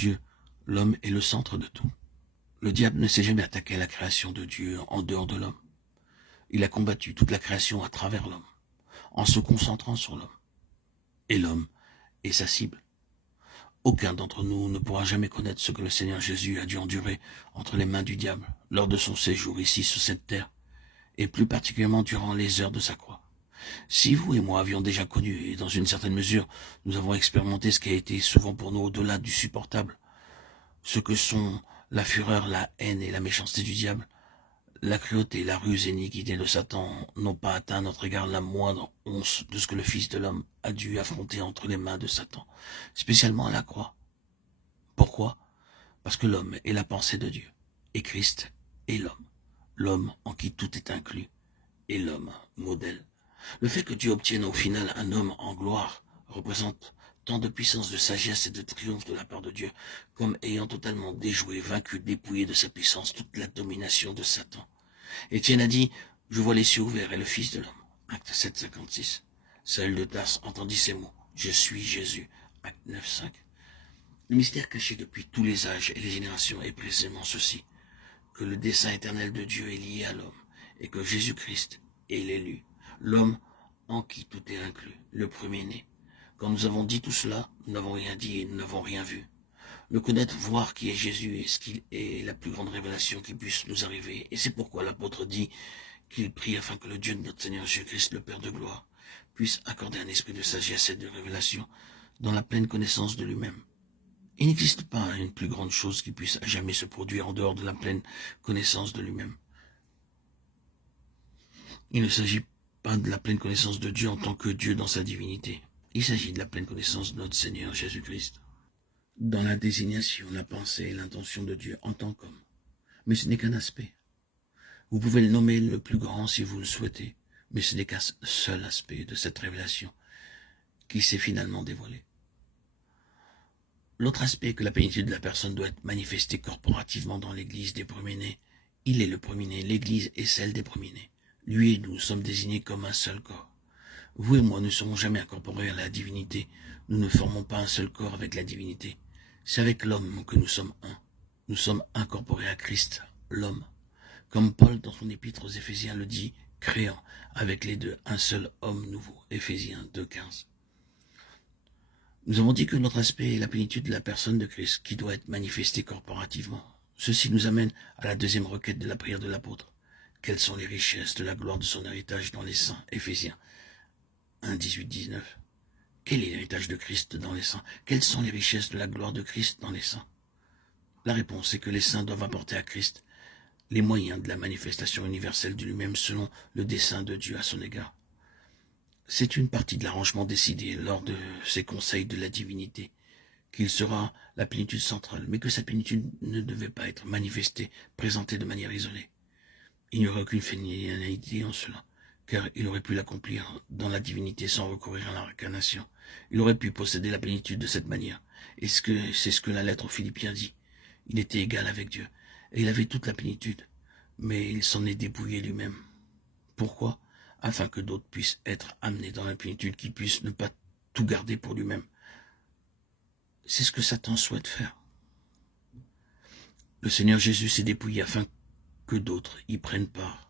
Dieu, l'homme est le centre de tout. Le diable ne s'est jamais attaqué à la création de Dieu en dehors de l'homme. Il a combattu toute la création à travers l'homme, en se concentrant sur l'homme. Et l'homme est sa cible. Aucun d'entre nous ne pourra jamais connaître ce que le Seigneur Jésus a dû endurer entre les mains du diable lors de son séjour ici sur cette terre, et plus particulièrement durant les heures de sa croix. Si vous et moi avions déjà connu, et dans une certaine mesure, nous avons expérimenté ce qui a été souvent pour nous au-delà du supportable, ce que sont la fureur, la haine et la méchanceté du diable, la cruauté, la ruse et l'iniquité de Satan n'ont pas atteint à notre égard la moindre once de ce que le Fils de l'homme a dû affronter entre les mains de Satan, spécialement à la croix. Pourquoi? Parce que l'homme est la pensée de Dieu, et Christ est l'homme, l'homme en qui tout est inclus, et l'homme modèle. Le fait que Dieu obtienne au final un homme en gloire représente tant de puissance, de sagesse et de triomphe de la part de Dieu, comme ayant totalement déjoué, vaincu, dépouillé de sa puissance toute la domination de Satan. Étienne a dit, « Je vois les cieux ouverts et le Fils de l'homme. » Acte 7, 56. Saül de Tarse entendit ces mots, « Je suis Jésus. » Acte 9, 5. Le mystère caché depuis tous les âges et les générations est précisément ceci, que le dessein éternel de Dieu est lié à l'homme, et que Jésus-Christ est l'élu, l'homme en qui tout est inclus, le premier-né. Quand nous avons dit tout cela, nous n'avons rien dit et nous n'avons rien vu. Le connaître, voir qui est Jésus et ce qu'il est la plus grande révélation qui puisse nous arriver. Et c'est pourquoi l'apôtre dit qu'il prie afin que le Dieu de notre Seigneur Jésus-Christ, le Père de gloire, puisse accorder un esprit de sagesse et de révélation dans la pleine connaissance de lui-même. Il n'existe pas une plus grande chose qui puisse à jamais se produire en dehors de la pleine connaissance de lui-même. Il ne s'agit pas de la pleine connaissance de Dieu en tant que Dieu dans sa divinité. Il s'agit de la pleine connaissance de notre Seigneur Jésus-Christ, dans la désignation, la pensée et l'intention de Dieu en tant qu'homme. Mais ce n'est qu'un aspect. Vous pouvez le nommer le plus grand si vous le souhaitez, mais ce n'est qu'un seul aspect de cette révélation qui s'est finalement dévoilé. L'autre aspect est que la plénitude de la personne doit être manifestée corporativement dans l'Église des premiers-nés. Il est le premier-né, l'Église est celle des premiers-nés. Lui et nous sommes désignés comme un seul corps. Vous et moi ne serons jamais incorporés à la divinité. Nous ne formons pas un seul corps avec la divinité. C'est avec l'homme que nous sommes un. Nous sommes incorporés à Christ, l'homme. Comme Paul, dans son épître aux Éphésiens, le dit, créant avec les deux un seul homme nouveau. Éphésiens 2,15. Nous avons dit que notre aspect est la plénitude de la personne de Christ qui doit être manifestée corporativement. Ceci nous amène à la deuxième requête de la prière de l'apôtre. Quelles sont les richesses de la gloire de son héritage dans les saints? Éphésiens 1, 18, 19. Quel est l'héritage de Christ dans les saints? Quelles sont les richesses de la gloire de Christ dans les saints? La réponse est que les saints doivent apporter à Christ les moyens de la manifestation universelle de lui-même selon le dessein de Dieu à son égard. C'est une partie de l'arrangement décidé lors de ces conseils de la divinité, qu'il sera la plénitude centrale, mais que cette plénitude ne devait pas être manifestée, présentée de manière isolée. Il n'y aurait aucune finalité en cela, car il aurait pu l'accomplir dans la divinité sans recourir à l'incarnation. Il aurait pu posséder la plénitude de cette manière. Et c'est ce que la lettre aux Philippiens dit. Il était égal avec Dieu, et il avait toute la plénitude, mais il s'en est dépouillé lui-même. Pourquoi? Afin que d'autres puissent être amenés dans la plénitude, qu'ils puissent ne pas tout garder pour lui-même. C'est ce que Satan souhaite faire. Le Seigneur Jésus s'est dépouillé afin que d'autres y prennent part.